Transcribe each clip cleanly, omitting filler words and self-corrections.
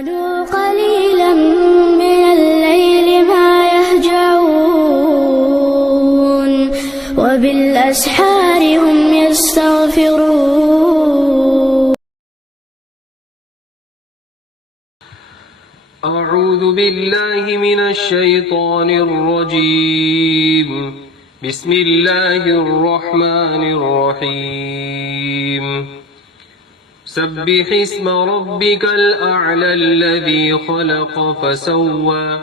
كانوا قليلا من الليل ما يهجعون وبالأسحار هم يستغفرون. أعوذ بالله من الشيطان الرجيم. بسم الله الرحمن الرحيم. سبح اسم ربك الأعلى الذي خلق فسوى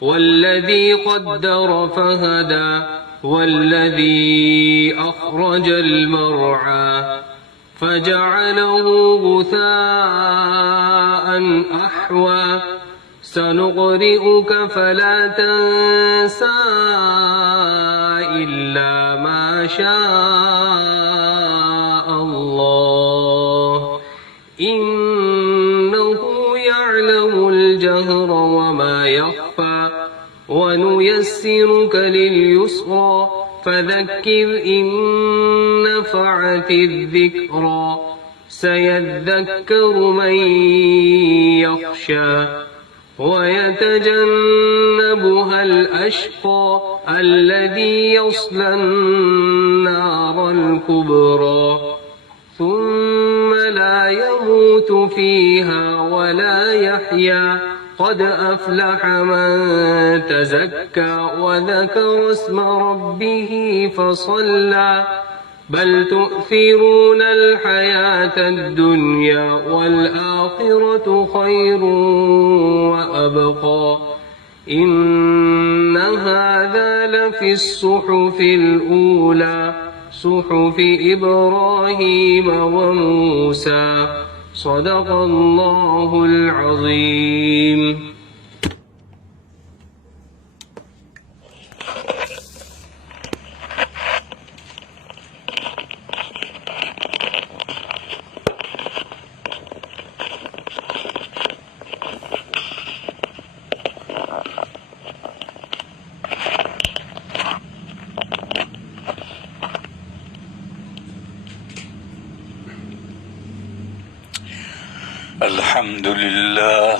والذي قدر فهدى والذي أخرج المرعى فجعله غثاء أحوى سنقرئك فلا تنسى إلا ما شاء الله إنه يعلم الجهر وما يخفى ونيسرك لليسرى فذكر إن نفعت الذكرى سيذكر من يخشى ويتجنبها الأشقى الذي يصلى النار الكبرى ثم لا يموت فيها ولا يحيا قد أفلح من تزكى وذكر اسم ربه فصلى بل تؤثرون الحياة الدنيا والآخرة خير وأبقى إن هذا لفي الصحف الأولى صحف إبراهيم وموسى صدق الله العظيم. الحمد لله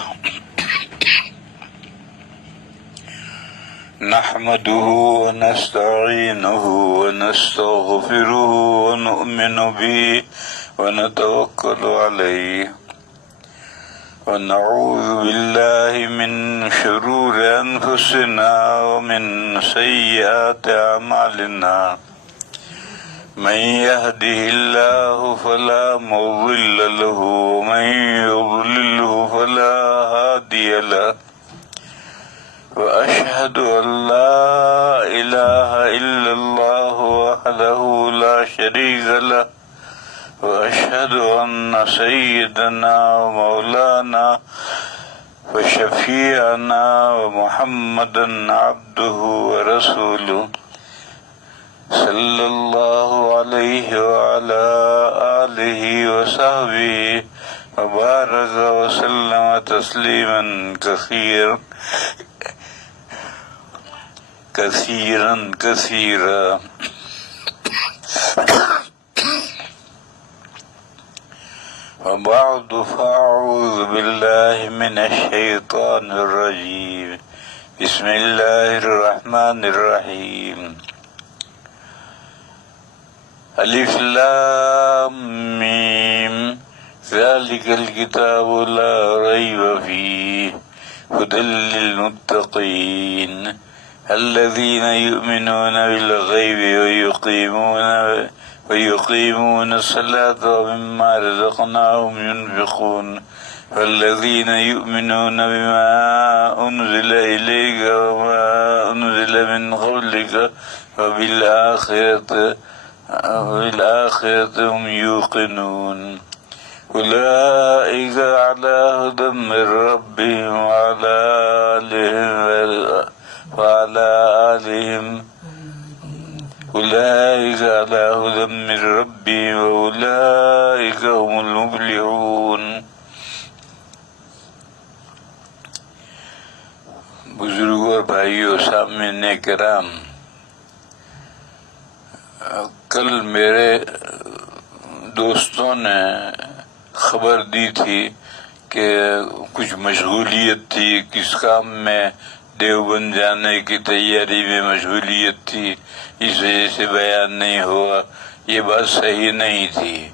نحمده ونستعينه ونستغفره ونؤمن به ونتوكل عليه ونعوذ بالله من شرور أنفسنا ومن سيئات أعمالنا من يهده الله فلا مضل له ومن يضلله فلا هادي له وأشهد أن لا إله إلا الله وحده لا شريك له وأشهد أن سيدنا ومولانا وشفيعنا ومحمدا عبده ورسوله صلى الله عليه وعلى آله وصحبه وبارك وسلم تسليما كثيرا وبعد فأعوذ بالله من الشيطان الرجيم بسم الله الرحمن الرحيم الف لام میم ذلك الكتاب لا ريب فيه هدى للمتقين الذين يؤمنون بالغيب ويقيمون الصلاة ومما رزقناهم ينفقون والذين يؤمنون بما أنزل إليك وما أنزل من قبلك وبالآخرة هم يوقنون أولئك على هدى من ربهم أولئك على هدى من ربهم وأولئك هم المفلحون. بزرگوں اور بھائیوں سامعین کرام، کل میرے دوستوں نے خبر دی تھی کہ کہ کچھ مشغولیت تھی، کس کام میں دیوبند جانے کی تیاری میں مشغولیت تھی، اس وجہ سے بیان نہیں ہوا، یہ بات صحیح نہیں تھی۔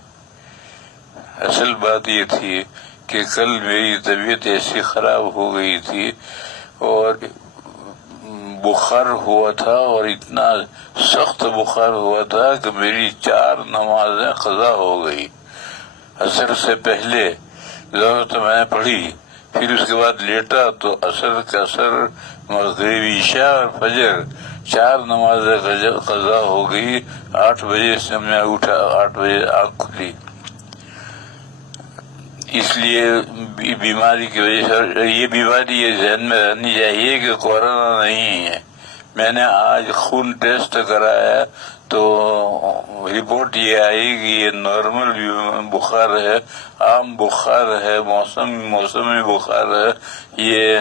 اصل بات یہ تھی کہ کل میری طبیعت ایسی خراب ہو گئی تھی اور بخار ہوا تھا، اور اتنا سخت بخار ہوا تھا کہ میری 4 نمازیں قضا ہو گئی۔ عصر سے پہلے ظہر تو میں نے پڑھی، پھر اس کے بعد لیٹا تو عصر کا عصر، مغرب، عشاء اور فجر 4 نمازیں قضا ہو گئی۔ 8 بجے سے میں اٹھا، 8 بجے آنکھ کھلی۔ اس لیے بیماری کی وجہ سے، یہ بیماری یہ ذہن میں رہنی چاہیے کہ کورونا نہیں ہے۔ میں نے آج خون ٹیسٹ کرایا تو رپورٹ یہ آئی کہ یہ نارمل بخار ہے، عام بخار ہے، موسمی بخار ہے، یہ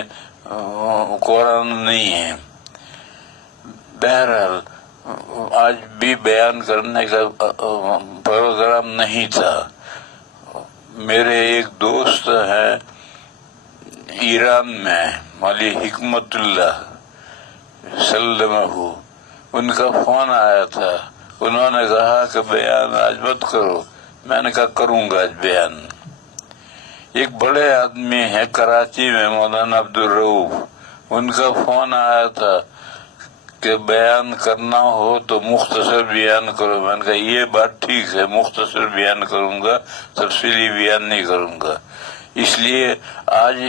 کورونا نہیں ہے۔ بہرحال آج بھی بیان کرنے کا پروگرام نہیں تھا۔ میرے ایک دوست ہیں ایران میں، مولی حکمت اللہ سلمہ، ان کا فون آیا تھا، انہوں نے کہا کہ بیان آج مت کرو۔ میں نے کہا کروں گا آج بیان۔ ایک بڑے آدمی ہیں کراچی میں، مولانا عبدالرؤف، ان کا فون آیا تھا کہ بیان کرنا ہو تو مختصر بیان کرو۔ میں نے کہا یہ بات ٹھیک ہے، مختصر بیان کروں گا، تفصیلی بیان نہیں کروں گا۔ اس لیے آج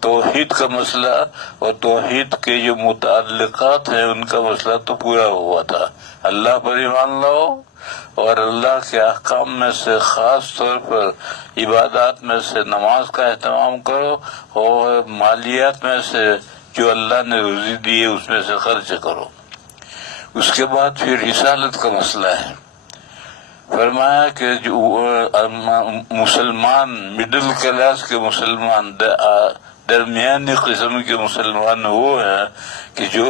توحید کا مسئلہ اور توحید کے جو متعلقات ہیں ان کا مسئلہ تو پورا ہوا تھا۔ اللہ پر ایمان لاؤ اور اللہ کے احکام میں سے خاص طور پر عبادات میں سے نماز کا اہتمام کرو، اور مالیات میں سے جو اللہ نے روزی دی ہے اس میں سے خرچ کرو۔ اس کے بعد پھر رسالت کا مسئلہ ہے۔ فرمایا کہ جو مسلمان مڈل کلاس کے مسلمان، درمیانی قسم کے مسلمان وہ ہیں کہ جو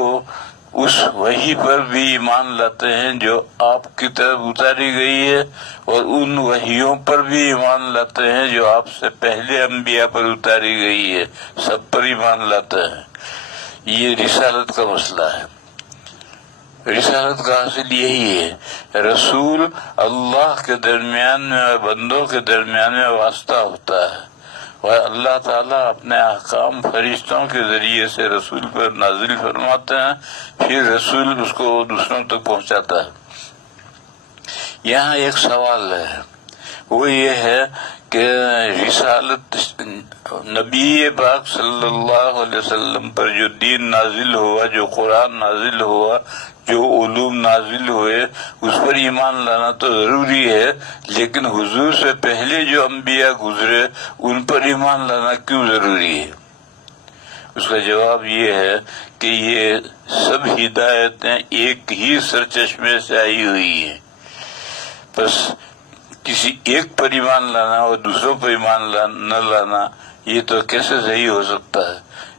اس وحی پر بھی ایمان لاتے ہیں جو آپ کی طرف اتاری گئی ہے، اور ان وحیوں پر بھی ایمان لاتے ہیں جو آپ سے پہلے انبیاء پر اتاری گئی ہے، سب پر ایمان لاتے ہیں۔ یہ رسالت کا مسئلہ ہے۔ رسالت کا حاصل یہی ہے، رسول اللہ کے درمیان میں اور بندوں کے درمیان میں واسطہ ہوتا ہے، اور اللہ تعالیٰ اپنے احکام فرشتوں کے ذریعے سے رسول پر نازل فرماتے ہیں، پھر رسول اس کو دوسروں تک پہنچاتا ہے۔ یہاں ایک سوال ہے، وہ یہ ہے کہ رسالت نبی پاک صلی اللہ علیہ وسلم پر جو دین نازل ہوا، جو قرآن نازل ہوا، جو علوم نازل ہوئے، اس پر ایمان لانا تو ضروری ہے، لیکن حضور سے پہلے جو انبیاء گزرے ان پر ایمان لانا کیوں ضروری ہے؟ اس کا جواب یہ ہے کہ یہ سب ہدایتیں ایک ہی سرچشمے سے آئی ہوئی ہیں، بس کسی ایک پر ایمان لانا اور دوسروں پر ایمان نہ لانا یہ تو کیسے صحیح ہو سکتا ہے؟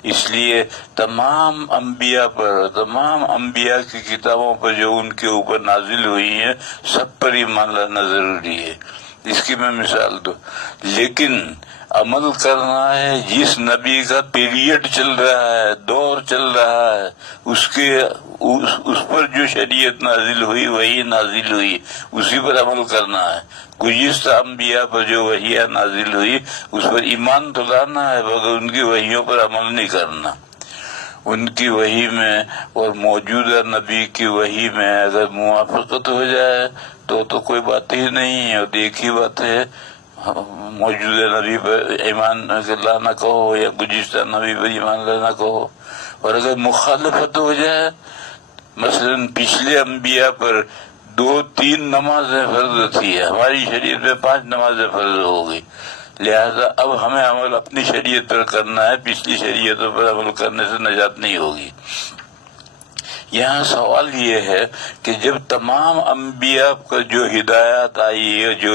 اس لیے تمام انبیاء پر، تمام انبیاء کی کتابوں پر جو ان کے اوپر نازل ہوئی ہیں، سب پر ایمان لانا ضروری ہے۔ اس کی میں مثال دوں، لیکن عمل کرنا ہے جس نبی کا پیریڈ چل رہا ہے، دور چل رہا ہے، اس پر جو شریعت نازل ہوئی وہی نازل ہوئی، اسی پر عمل کرنا ہے۔ گزشتہ انبیاء پر جو وحیاں نازل ہوئی اس پر ایمان تو لانا ہے، مگر ان کی وحیوں پر عمل نہیں کرنا۔ ان کی وحی میں اور موجودہ نبی کی وحی میں اگر موافقت ہو جائے تو کوئی بات ہی نہیں ہے، اور ایک ہی بات ہے، موجودہ نبی پر ایمان لانا کہو یا گزشتہ نبی پر ایمان لانا کہو۔ اور اگر مخالفت ہو جائے، مثلا پچھلے انبیاء پر 2-3 نمازیں فرض تھی، ہماری شریعت میں 5 نمازیں فرض ہو گئی، لہذا اب ہمیں عمل اپنی شریعت پر کرنا ہے، پچھلی شریعتوں پر عمل کرنے سے نجات نہیں ہوگی۔ یہاں سوال یہ ہے کہ جب تمام انبیاء پر جو ہدایات آئی ہے، جو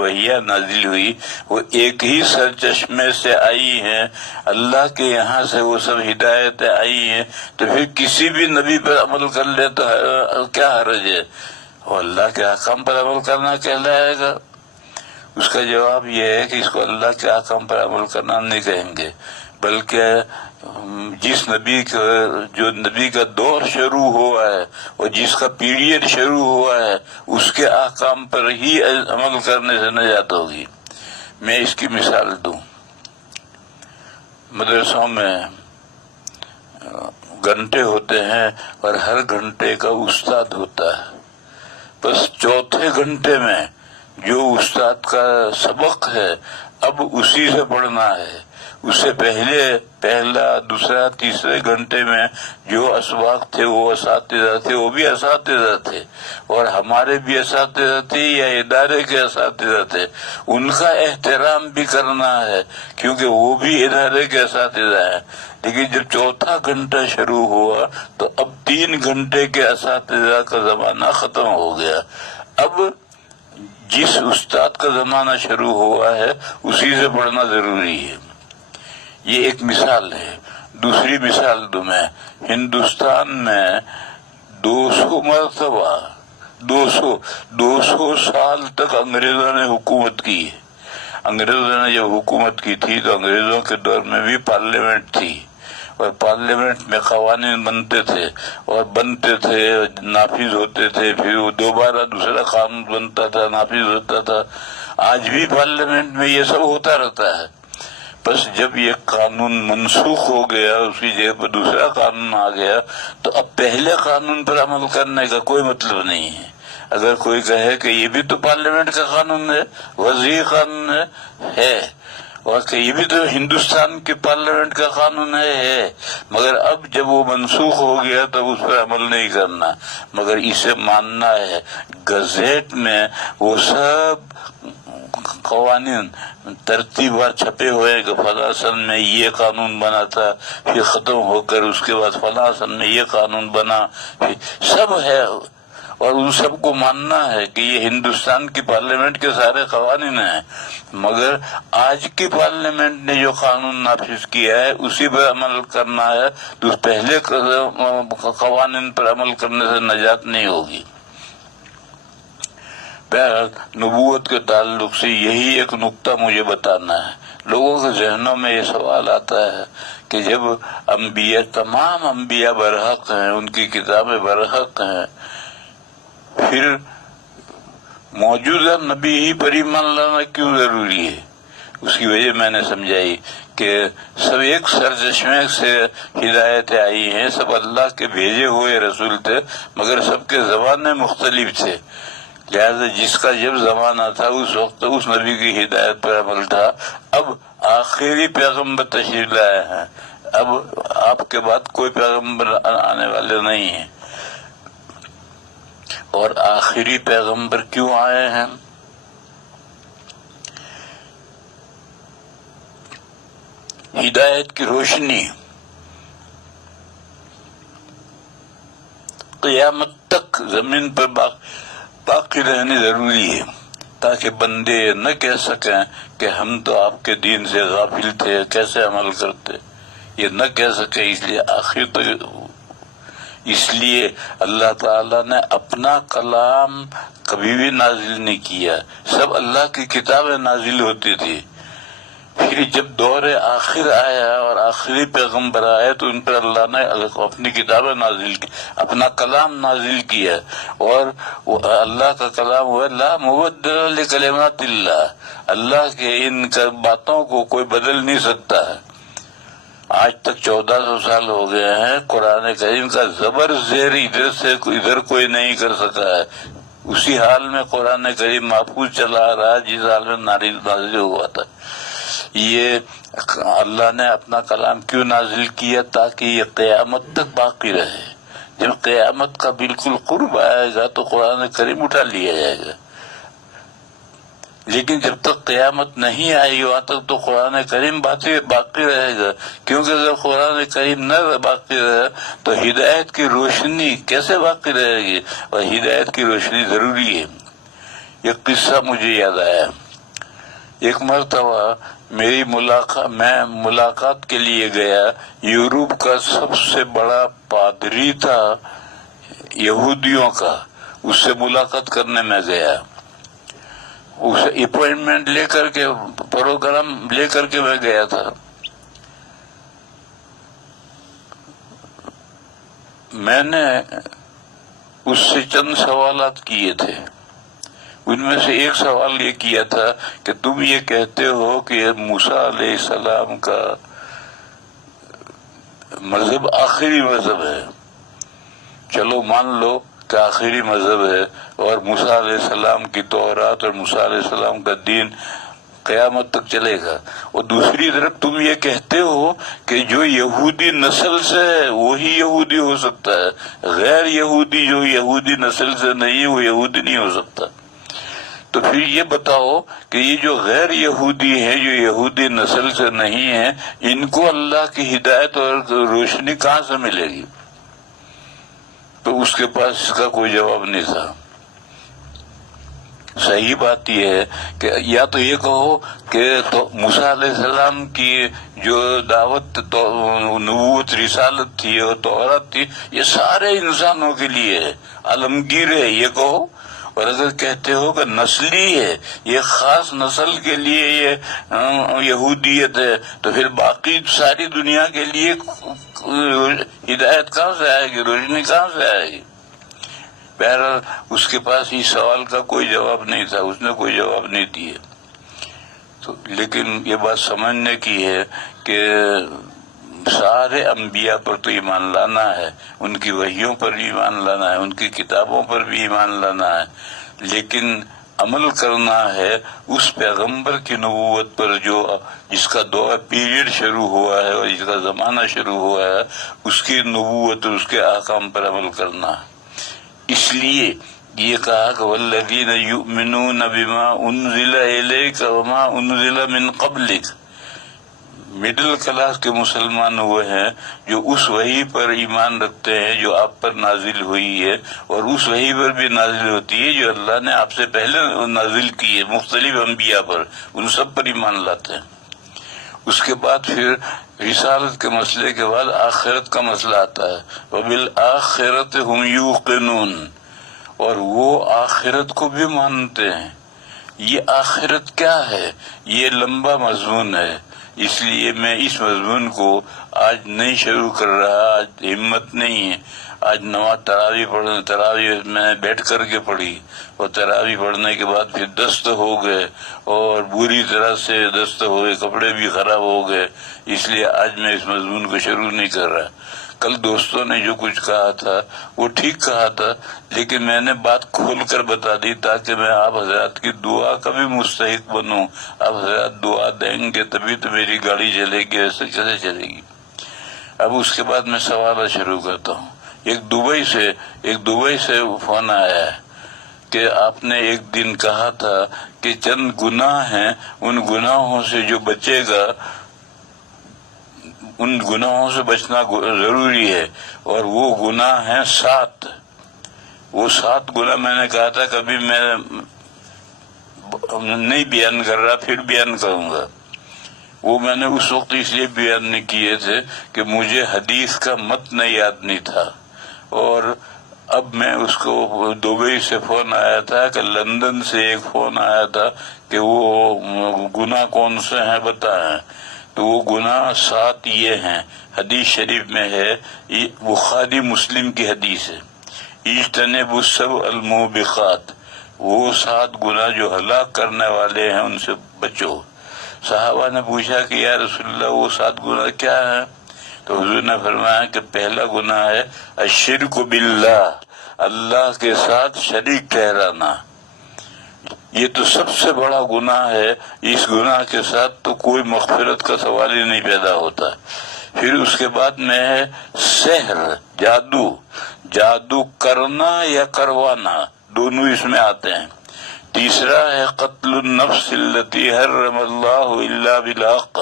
وحیاں نازل ہوئی، وہ ایک ہی سرچشمے سے آئی ہیں، اللہ کے یہاں سے وہ سب ہدایتیں آئی ہیں، تو پھر کسی بھی نبی پر عمل کر لے تو کیا حرج ہے؟ وہ اللہ کے احکام پر عمل کرنا کہلائے گا۔ اس کا جواب یہ ہے کہ اس کو اللہ کے احکام پر عمل کرنا نہیں کہیں گے، بلکہ جس نبی کا جو نبی کا دور شروع ہوا ہے اور جس کا پیریڈ شروع ہوا ہے اس کے احکام پر ہی عمل کرنے سے نجات ہوگی۔ میں اس کی مثال دوں، مدرسوں میں گھنٹے ہوتے ہیں اور ہر گھنٹے کا استاد ہوتا ہے، بس چوتھے گھنٹے میں جو استاد کا سبق ہے اب اسی سے پڑھنا ہے۔ اس سے پہلا دوسرا تیسرے گھنٹے میں جو اسباق تھے وہ اساتذہ تھے، وہ بھی اساتذہ تھے اور ہمارے بھی اساتذہ تھے یا ادارے کے اساتذہ تھے، ان کا احترام بھی کرنا ہے کیونکہ وہ بھی ادارے کے اساتذہ ہیں۔ لیکن جب چوتھا گھنٹہ شروع ہوا تو اب 3 گھنٹے کے اساتذہ کا زمانہ ختم ہو گیا، اب جس استاد کا زمانہ شروع ہوا ہے اسی سے پڑھنا ضروری ہے۔ یہ ایک مثال ہے۔ دوسری مثال دوں میں، ہندوستان میں 200 مرتبہ 200 سال تک انگریزوں نے حکومت کی۔ انگریزوں نے جب حکومت کی تھی تو انگریزوں کے دور میں بھی پارلیمنٹ تھی اور پارلیمنٹ میں قوانین بنتے تھے اور نافذ ہوتے تھے، پھر وہ دوبارہ دوسرا قانون بنتا تھا، نافذ ہوتا تھا۔ آج بھی پارلیمنٹ میں یہ سب ہوتا رہتا ہے۔ بس جب یہ قانون منسوخ ہو گیا، اس کی جگہ پر دوسرا قانون آ گیا تو اب پہلے قانون پر عمل کرنے کا کوئی مطلب نہیں ہے۔ اگر کوئی کہے کہ یہ بھی تو پارلیمنٹ کا قانون ہے، وزیر قانون ہے اور کہ یہ بھی تو ہندوستان کے پارلیمنٹ کا قانون ہے، مگر اب جب وہ منسوخ ہو گیا تب اس پر عمل نہیں کرنا، مگر اسے ماننا ہے۔ گزٹ میں وہ سب قوانین ترتیب وار چھپے ہوئے کہ فلاں سن میں یہ قانون بنا تھا، پھر ختم ہو کر اس کے بعد فلاں سن میں یہ قانون بنا، سب ہے اور ان سب کو ماننا ہے کہ یہ ہندوستان کی پارلیمنٹ کے سارے قوانین ہیں، مگر آج کی پارلیمنٹ نے جو قانون نافذ کیا ہے اسی پر عمل کرنا ہے، تو پہلے قوانین پر عمل کرنے سے نجات نہیں ہوگی۔ نبوت کے تعلق سے یہی ایک نقطہ مجھے بتانا ہے۔ لوگوں کے ذہنوں میں یہ سوال آتا ہے کہ جب تمام انبیاء برحق ہیں، ان کی کتابیں برحق ہیں، پھر موجودہ نبی ہی پر ایمان لانا کیوں ضروری ہے؟ اس کی وجہ میں نے سمجھائی کہ سب ایک سرچشمے سے ہدایتیں آئی ہیں، سب اللہ کے بھیجے ہوئے رسول تھے، مگر سب کے زمانے مختلف تھے، لہذا جس کا جب زمانہ تھا اس وقت اس نبی کی ہدایت پر عمل تھا۔ اب آخری پیغمبر تشریف لائے ہیں، اب آپ کے بعد کوئی پیغمبر آنے والے نہیں ہیں، اور آخری پیغمبر کیوں آئے ہیں؟ ہدایت کی روشنی قیامت تک زمین پر باقی رہنی ضروری ہے، تاکہ بندے نہ کہہ سکیں کہ ہم تو آپ کے دین سے غافل تھے، کیسے عمل کرتے، یہ نہ کہہ سکے۔ اس لیے آخر تک اس لیے اللہ تعالیٰ نے اپنا کلام کبھی بھی نازل نہیں کیا، سب اللہ کی کتابیں نازل ہوتی تھی۔ پھر جب دور آخر آیا اور آخری پیغمبر آئے تو ان پر اللہ نے اپنی کتابیں نازل کی، اپنا کلام نازل کیا، اور اللہ کا کلام ہوا لا مبدل لکلمات اللہ، اللہ کے ان باتوں کو کوئی بدل نہیں سکتا ہے۔ آج تک 1400 سال ہو گئے ہیں، قرآن کریم کا زبر زیر ادھر سے ادھر کوئی نہیں کر سکا ہے، اسی حال میں قرآن کریم محفوظ چلا آ رہا ہے جس حال میں نازل ہوا تھا۔ یہ اللہ نے اپنا کلام کیوں نازل کیا؟ تاکہ یہ قیامت تک باقی رہے۔ جب قیامت کا بالکل قرب آئے گا تو قرآن کریم اٹھا لیا جائے گا، لیکن جب تک قیامت نہیں آئے گی وہاں تک تو قرآن کریم باقی رہے گا، کیونکہ اگر قرآن کریم نہ باقی رہے تو ہدایت کی روشنی کیسے باقی رہے گی؟ اور ہدایت کی روشنی ضروری ہے۔ یہ قصہ مجھے یاد آیا، ایک مرتبہ میں ملاقات کے لیے گیا، یورپ کا سب سے بڑا پادری تھا یہودیوں کا، اس سے ملاقات کرنے میں گیا۔ اسے اپوائنٹمنٹ لے کر کے پروگرام لے کر کے میں گیا تھا. میں نے اس سے چند سوالات کیے تھے. ان میں سے ایک سوال یہ کیا تھا کہ تم یہ کہتے ہو کہ موسیٰ علیہ السلام کا مذہب آخری مذہب ہے. چلو مان لو کہ آخری مذہب ہے اور موسیٰ علیہ السلام کی تورات اور موسیٰ علیہ السلام کا دین قیامت تک چلے گا. اور دوسری طرف تم یہ کہتے ہو کہ جو یہودی نسل سے ہے وہی یہودی ہو سکتا ہے, غیر یہودی جو یہودی نسل سے نہیں ہے وہ یہودی نہیں ہو سکتا. تو پھر یہ بتاؤ کہ یہ جو غیر یہودی ہیں, جو یہودی نسل سے نہیں ہیں, ان کو اللہ کی ہدایت اور روشنی کہاں سے ملے گی؟ تو اس کے پاس اس کا کوئی جواب نہیں تھا. صحیح بات یہ ہے کہ یا تو یہ کہو کہ تو موسیٰ علیہ السلام کی جو دعوت نبوت رسالت تھی اور تورات تھی یہ سارے انسانوں کے لیے ہے, عالمگیر ہے, یہ کہو. اور اگر کہتے ہو کہ نسلی ہے, یہ خاص نسل کے لیے یہ یہودیت ہے, تو پھر باقی ساری دنیا کے لیے ہدایت کہاں سے آئے گی, روشنی کہاں سے آئے گی؟ بہرحال اس کے پاس اس سوال کا کوئی جواب نہیں تھا, اس نے کوئی جواب نہیں دیے. تو لیکن یہ بات سمجھنے کی ہے کہ سارے انبیاء پر تو ایمان لانا ہے, ان کی وحیوں پر بھی ایمان لانا ہے, ان کی کتابوں پر بھی ایمان لانا ہے, لیکن عمل کرنا ہے اس پیغمبر کی نبوت پر جو جس کا دور پیریڈ شروع ہوا ہے اور جس کا زمانہ شروع ہوا ہے, اس کی نبوت اور اس کے احکام پر عمل کرنا ہے. اس لیے یہ کہا کہ والذین یؤمنون بما انزل الیک وما انزل من قبلک. مڈل کلاس کے مسلمان وہ ہیں جو اس وحی پر ایمان رکھتے ہیں جو آپ پر نازل ہوئی ہے, اور اس وحی پر بھی نازل ہوتی ہے جو اللہ نے آپ سے پہلے نازل کی ہے مختلف انبیاء پر, ان سب پر ایمان لاتے ہیں. اس کے بعد پھر رسالت کے مسئلے کے بعد آخرت کا مسئلہ آتا ہے. وبالآخرۃ ھم یوقنون, اور وہ آخرت کو بھی مانتے ہیں. یہ آخرت کیا ہے, یہ لمبا مضمون ہے, اس لیے میں اس مضمون کو آج نہیں شروع کر رہا, آج ہمت نہیں ہے. آج نماز تراویح میں نے بیٹھ کر کے پڑھی, اور تراویح پڑھنے کے بعد پھر دست ہو گئے اور بری طرح سے دست ہو گئے, کپڑے بھی خراب ہو گئے, اس لیے آج میں اس مضمون کو شروع نہیں کر رہا. کل دوستوں نے جو کچھ کہا تھا وہ ٹھیک کہا تھا, لیکن میں نے بات کھول کر بتا دی تاکہ میں آپ حضرات کی دعا کا بھی مستحق بنوں. آپ حضرات دعا دیں گے تبھی تو میری گاڑی چلے گی, ایسے کیسے چلے گی؟ اب اس کے بعد میں سوال شروع کرتا ہوں. ایک دبئی سے فون آیا ہے کہ آپ نے ایک دن کہا تھا کہ چند گناہ ہیں, ان گناہوں سے جو بچے گا ان گناہوں سے بچنا ضروری ہے, اور وہ گناہ ہیں 7. وہ 7 گناہ میں نے کہا تھا کبھی میں نہیں بیان کر رہا, پھر بیان کروں گا. وہ میں نے اس وقت اس لیے بیان نہیں کیے تھے کہ مجھے حدیث کا متن یاد نہیں تھا, اور اب میں اس کو دبئی سے فون آیا تھا کہ لندن سے ایک فون آیا تھا کہ وہ گناہ کون سے ہیں بتائیں. تو وہ گناہ 7 یہ ہیں, حدیث شریف میں ہے, بخاری مسلم کی حدیث ہے, اجتنبوا السبع الموبقات, وہ 7 گناہ جو ہلاک کرنے والے ہیں ان سے بچو. صحابہ نے پوچھا کہ یا رسول اللہ وہ 7 گناہ کیا ہیں؟ تو حضور نے فرمایا کہ پہلا گناہ ہے الشرک باللہ, اللہ کے ساتھ شریک ٹھہرانا. یہ تو سب سے بڑا گناہ ہے, اس گناہ کے ساتھ تو کوئی مغفرت کا سوال ہی نہیں پیدا ہوتا. پھر اس کے بعد میں ہے سحر, جادو کرنا یا کروانا, دونوں اس میں آتے ہیں. تیسرا ہے قتل النفس التي حرم اللہ الا بالحق,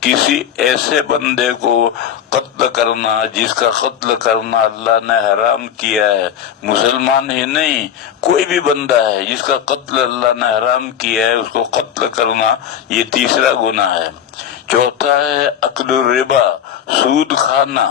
کسی ایسے بندے کو قتل کرنا جس کا قتل کرنا اللہ نے حرام کیا ہے. مسلمان ہی نہیں, کوئی بھی بندہ ہے جس کا قتل اللہ نے حرام کیا ہے اس کو قتل کرنا, یہ تیسرا گناہ ہے. چوتھا ہے اکل الربا, سود کھانا.